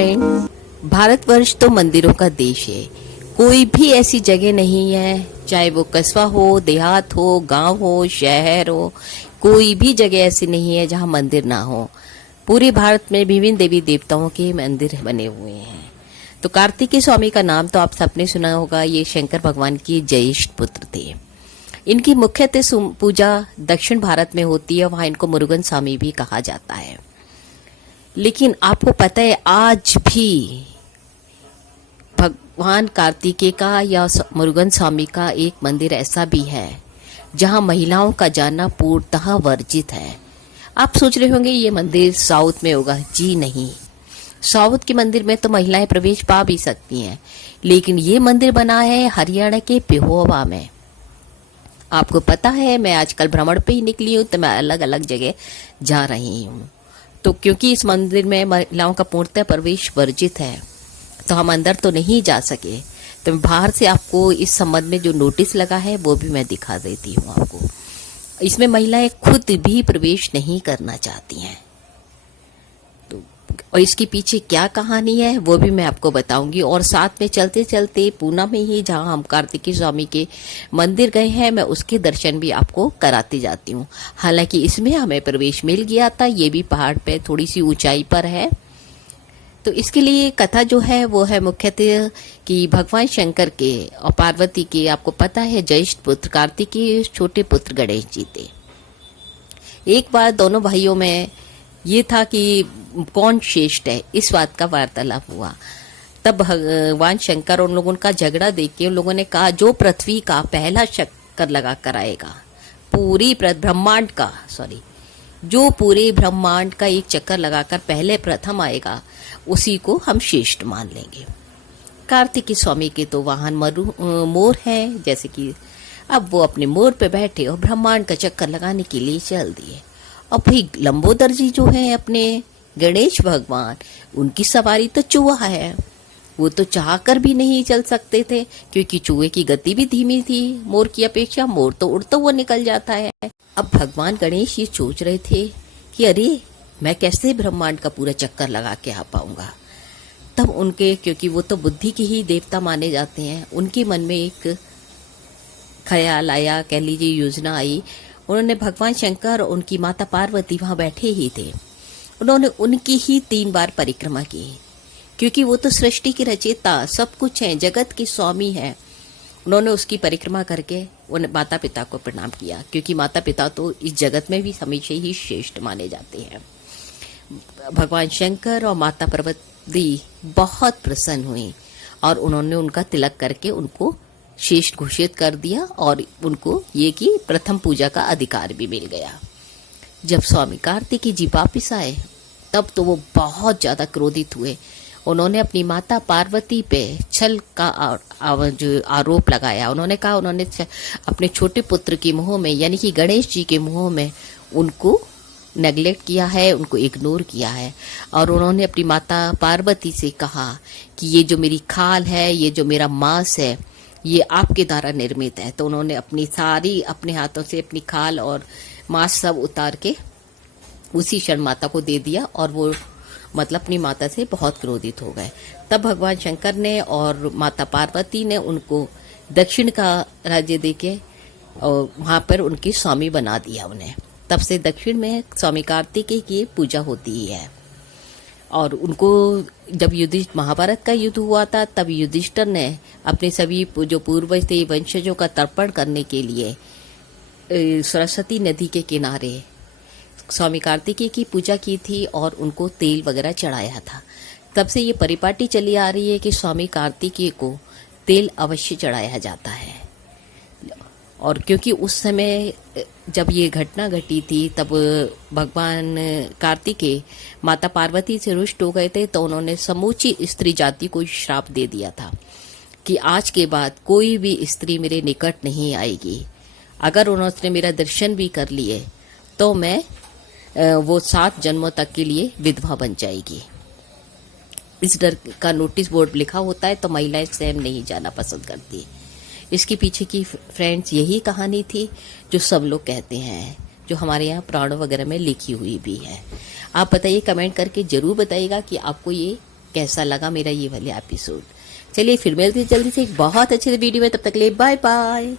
Friend, Bharatvarsh तो मंदिरों का देश है। कोई भी ऐसी जगह नहीं है, चाहे वो कस्बा हो, देहात हो, गांव हो, शहर हो, कोई भी जगह ऐसी नहीं है जहां मंदिर ना हो। पूरे भारत में विभिन्न देवी देवताओं के मंदिर बने हुए हैं। तो कार्तिकेय स्वामी का नाम तो आप सबने सुना होगा। ये शंकर भगवान के ज्येष्ठ पुत्र थे। इनकी मुख्यतः पूजा दक्षिण भारत में होती है, वहां इनको मुरुगन स्वामी भी कहा जाता है। लेकिन आपको पता है, आज भी भगवान कार्तिकेय का या मुरुगन स्वामी का एक मंदिर ऐसा भी है जहां महिलाओं का जाना पूर्णतः वर्जित है। आप सोच रहे होंगे ये मंदिर साउथ में होगा। जी नहीं, साउथ के मंदिर में तो महिलाएं प्रवेश पा भी सकती हैं, लेकिन ये मंदिर बना है हरियाणा के पेहोवा में। आपको पता है, मैं आजकल भ्रमण पे ही निकली हूँ, तो मैं अलग अलग जगह जा रही हूँ। तो क्योंकि इस मंदिर में महिलाओं का पूर्णतः प्रवेश वर्जित है, तो हम अंदर तो नहीं जा सके। तो बाहर से आपको इस संबंध में जो नोटिस लगा है वो भी मैं दिखा देती हूँ आपको। इसमें महिलाएं खुद भी प्रवेश नहीं करना चाहती हैं। तो और इसके पीछे क्या कहानी है वो भी मैं आपको बताऊंगी। और साथ में चलते चलते पूना में ही जहां हम कार्तिकेय स्वामी के मंदिर गए हैं, मैं उसके दर्शन भी आपको कराती जाती हूँ। हालांकि इसमें हमें प्रवेश मिल गया था, ये भी पहाड़ पे थोड़ी सी ऊंचाई पर है। तो इसके लिए कथा जो है वो है मुख्यतः कि भगवान शंकर के और पार्वती के, आपको पता है, ज्येष्ठ पुत्र कार्तिकेय छोटे पुत्र गणेश जी थे। एक बार दोनों भाइयों में ये था कि कौन श्रेष्ठ है, इस बात का वार्तालाप हुआ। तब भगवान शंकर उन लोगों का झगड़ा देख के उन लोगों ने कहा, जो पृथ्वी का पहला चक्कर लगा कर आएगा, जो पूरे ब्रह्मांड का एक चक्कर लगाकर पहले प्रथम आएगा, उसी को हम श्रेष्ठ मान लेंगे। कार्तिकेय स्वामी के तो वाहन मोर हैं, जैसे कि अब वो अपने मोर पे बैठे और ब्रह्मांड का चक्कर लगाने के लिए चल दिए। और भाई लंबोदर जी जो है अपने गणेश भगवान, उनकी सवारी तो चूहा है। वो तो चाह कर भी नहीं चल सकते थे, क्योंकि चूहे की गति भी धीमी थी मोर की अपेक्षा। मोर तो उड़ता हुआ निकल जाता है। अब भगवान गणेश ये सोच रहे थे कि अरे, मैं कैसे ब्रह्मांड का पूरा चक्कर लगा के आ पाऊंगा। तब उनके, क्योंकि वो तो बुद्धि के ही देवता माने जाते हैं, उनके मन में एक ख्याल आया, कह लीजिए योजना आई। उन्होंने भगवान शंकर और उनकी माता पार्वती वहां बैठे ही थे, उन्होंने उनकी ही 3 बार परिक्रमा की, क्योंकि वो तो सृष्टि की रचयिता, सब कुछ है, जगत के स्वामी है। उन्होंने उसकी परिक्रमा करके उन माता पिता को प्रणाम किया, क्योंकि माता पिता तो इस जगत में भी हमेशा ही श्रेष्ठ माने जाते हैं। भगवान शंकर और माता पार्वती बहुत प्रसन्न हुई और उन्होंने उनका तिलक करके उनको श्रेष्ठ घोषित कर दिया, और उनको ये कि प्रथम पूजा का अधिकार भी मिल गया। जब स्वामी कार्तिकेय जी वापिस आए, तब तो वो बहुत ज्यादा क्रोधित हुए। उन्होंने अपनी माता पार्वती पे छल का जो आरोप लगाया। उन्होंने कहा, उन्होंने अपने छोटे पुत्र के मुंह में, यानी कि गणेश जी के मुंह में, उनको नेग्लेक्ट किया है, उनको इग्नोर किया है। और उन्होंने अपनी माता पार्वती से कहा कि ये जो मेरी खाल है, ये जो मेरा मांस है, ये आपके द्वारा निर्मित है। तो उन्होंने अपने हाथों से अपनी खाल और मांस सब उतार के उसी क्षण माता को दे दिया, और वो मतलब अपनी माता से बहुत क्रोधित हो गए। तब भगवान शंकर ने और माता पार्वती ने उनको दक्षिण का राज्य देके और वहां पर उनकी स्वामी बना दिया उन्हें। तब से दक्षिण में स्वामी कार्तिकेय की पूजा होती ही है। और उनको जब महाभारत का युद्ध हुआ था, तब युधिष्ठिर ने अपने सभी जो पूर्वज थे वंशजों का तर्पण करने के लिए सरस्वती नदी के किनारे स्वामी कार्तिकेय की पूजा की थी और उनको तेल वगैरह चढ़ाया था। तब से ये परिपाटी चली आ रही है कि स्वामी कार्तिकेय को तेल अवश्य चढ़ाया जाता है। और क्योंकि उस समय जब ये घटना घटी थी, तब भगवान कार्तिकेय माता पार्वती से रुष्ट हो गए थे, तो उन्होंने समूची स्त्री जाति को श्राप दे दिया था कि आज के बाद कोई भी स्त्री मेरे निकट नहीं आएगी। अगर उन्होंने मेरा दर्शन भी कर लिए तो मैं वो 7 जन्मों तक के लिए विधवा बन जाएगी। इस डर का नोटिस बोर्ड लिखा होता है, तो महिलाएं स्वयं नहीं जाना पसंद करती। इसके पीछे की फ्रेंड्स यही कहानी थी जो सब लोग कहते हैं, जो हमारे यहाँ पुराणों वगैरह में लिखी हुई भी है। आप बताइए, कमेंट करके जरूर बताइएगा कि आपको ये कैसा लगा मेरा ये वाला एपिसोड। चलिए फिर मिलते हैं जल्दी से एक बहुत अच्छे वीडियो में, तब तक के लिए बाय बाय।